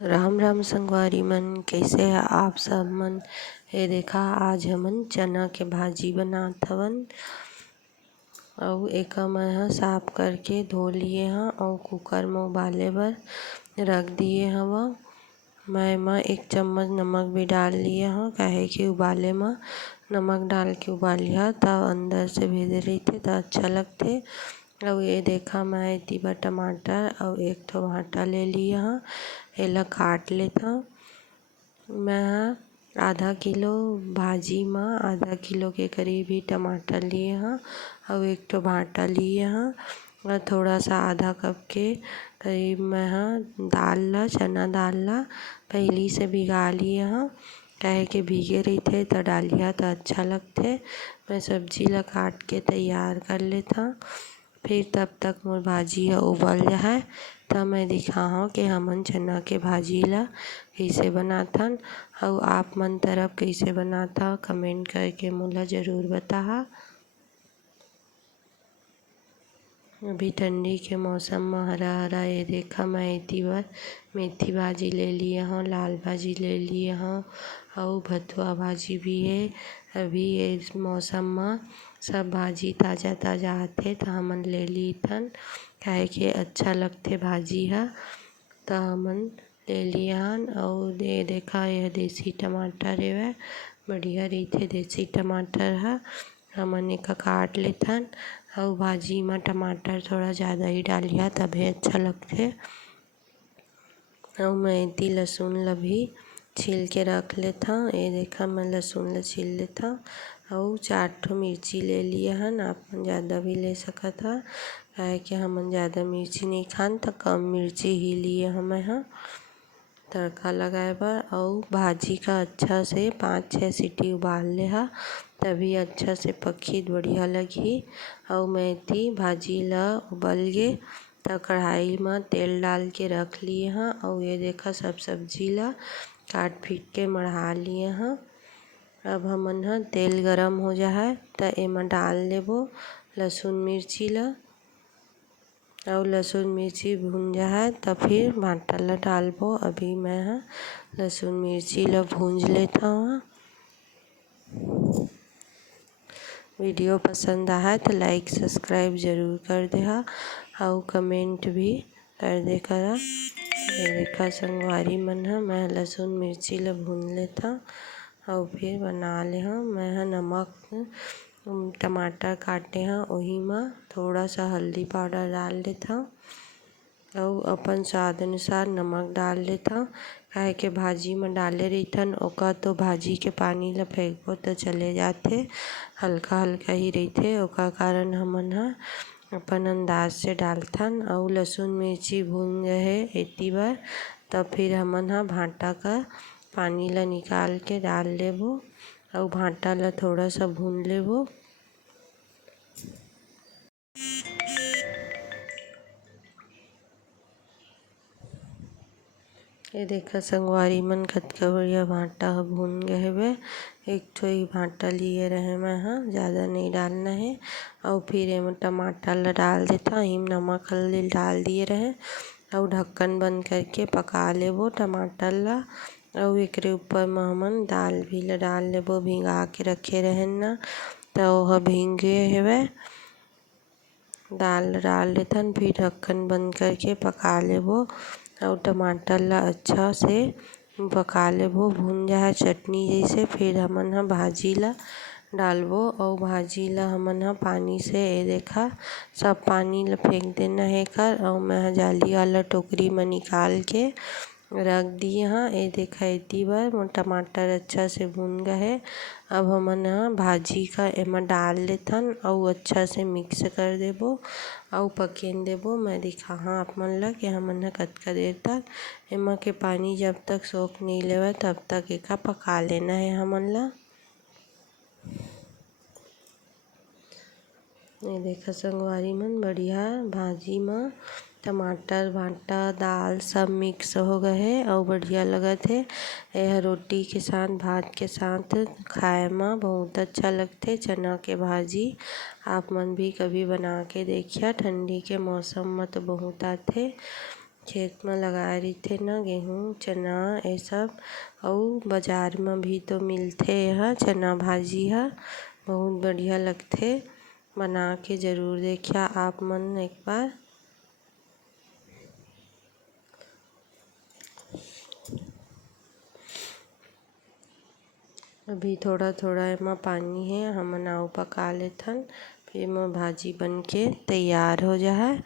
राम राम संगवारी मन, कइसे है आप सब मन। ये देखा आज हमन चना के भाजी बनात हवन। अउ एका मैं ह साफ करके धो लिए हव अउ कुकर में उबाले बर रख दिए हव। मैं एमा 1 चम्मच नमक भी डाल लिए हव, काहे कि उबाले म नमक डाल के उबालिहा त अंदर से भेदे रहिथे त अच्छा लगथे। अउ ये देखा मैं एती बर टमाटर अउ 1 ठो भांटा ले लिए हव, एला काट लेत हव। मैं ह आधा किलो भाजी म आधा किलो के करीब ही टमाटर लिए हव अउ 1 ठो भांटा लिए हव और थोड़ा सा आधा कप के करीब मैं ह चना दाल ला पहिली से भिगा लिए हव, काहे कि भीगे रहिथे त डालिहा त अच्छा लगथे। मैं सब्जी ला काट के तैयार कर लेत हव। फिर तब तक मोर भाजी ह उबल जाहय त मैं दिखाहव कि हमन चना के भाजी ला कइसे बनाथन अउ आप मन तरफ कइसे बनात ह कमेंट करके मोला ज़रूर बताहा। अभी ठंडी के मौसम में हरा-हरा ये देखा मैं एती बर मेथी भाजी ले लिए हव, लाल भाजी ले लिए हव अउ भथुआ भाजी भी हे। अभी इस मौसम में सब भाजी ताज़ा-ताज़ा आथे त हमन ले लिथन, काहे कि अच्छा लगथे भाजी ह त हमन ले लिए हन। अउ ये देखा यह देसी टमाटर हेवय, बढ़िया रहिथे देसी टमाटर ह। हमन एका काट लेथन अउ भाजी म टमाटर थोड़ा ज़्यादा ही डालिहा तभे अच्छा लगथे। अउ मैं एती लसुन ला भी छील के रख लेत हव। ये देखा मैं लसुन ला छील लेत हव अउ 4 ठो मिर्ची ले लिए हन। आप मन ज़्यादा भी ले सकत ह, काहे कि हमन ज़्यादा मिर्ची नइ खान त कम मिर्ची ही लिए हव मैं ह तड़का लगाए बर। अउ भाजी का अच्छा से 5-6 सीटी उबाल लेहा, तभी अच्छा से पकही बढ़िया लगही। अउ मैं एती भाजी ला उबल गे त कढ़ाई म तेल डाल के रख लिए हव अउ ये देखा सब सब्जी ला काट पीट के मढ़हा लिए हव। अब हमन ह तेल गरम हो जाहय त एमा डाल देबो लसुन मिर्ची ला अउ लसुन मिर्ची भुन जाहय त फिर भांटा ला डालबो। अभी मैं ह लसुन मिर्ची ला भूंज लेत हव। वीडियो पसंद आए तो लाइक सब्सक्राइब ज़रूर कर देहा अउ कमेंट भी कर दे करा। ये देखा संगवारी मन ह मैं लसुन मिर्ची ला भून लेत हव अउ फिर बना ले हव। मैं ह नमक टमाटर काटे हव ओही म थोड़ा सा हल्दी पाउडर डाल देत हव अउ अपन स्वाद अनुसार नमक डाल लेत हव, काहे कि भाजी म डाले रहिथन ओका तो भाजी के पानी ला फेंकबो त चले जाथे, हल्का-हल्का ही रहिथे ओका कारण हमन ह अपन अंदाज से डालथन। अउ लसुन मिर्ची भून जाहे एती बर तब फिर हमन ह भांटा का पानी ला निकाल के डाल लेबो अउ भांटा ला थोड़ा सा भून लेबो। ये देखा संगवारी मन कतका बढ़िया भांटा ह भून गे हेवय। 1 ठो ही भांटा लिए रहें मैं ह, ज़्यादा नहीं डालना है। अउ फिर एमा टमाटर ला डाल देत हव, एमा नमक हल्दी डाल दिए रहें अउ ढक्कन बंद करके पका लेबो टमाटर ला। अउ एकरे ऊपर म हमन दाल भी ला डाल लेबो, भिंगा के रखे रहेन न त ओहा भींग गे हेवय। दाल डाल देथन फिर ढक्कन बंद करके पका लेबो अउ टमाटर ला अच्छा से पका लेबो, भुन जाहय चटनी जइसे। फिर हमन ह भाजी ला डालबो अउ भाजी ला हमन ह पानी से ये देखा सब पानी ला फेंक देना हे एकर। अउ मैं ह जाली वाला टोकरी में निकाल के रख दिए हव। ये देखा एती बर मोर टमाटर अच्छा से भुन गए हे। अब हमन ह भाजी का एमा डाल लेथन अउ अच्छा से मिक्स कर देबो अउ पकेन देबो। मैं दिखाहा आप मन ला कि हमन ह कतका देर तक एमा के पानी जब तक सोख नइ लेवय तब तक एका पका लेना हे हमन ला। ये देखा संगवारी मन बढ़िया भाजी म टमाटर भांटा दाल सब मिक्स हो गए हे अउ बढ़िया लगत हे। एह रोटी के साथ भात के साथ खाए म बहुत अच्छा लगथे चना के भाजी। आप मन भी कभी बना के देखिया, ठंडी के मौसम में तो बहुत आथे। खेत म लगाए रहिथे न गेहूँ, चना ए सब अउ बजार म भी तो मिलथे एहा चना भाजी ह बहुत बढ़िया लगथे। बना के जरूर देखिया आप मन एक बार। अभी थोड़ा-थोड़ा एमा पानी हे हमन अउ पका लेथन फिर एमा भाजी बन के तैयार हो जाही।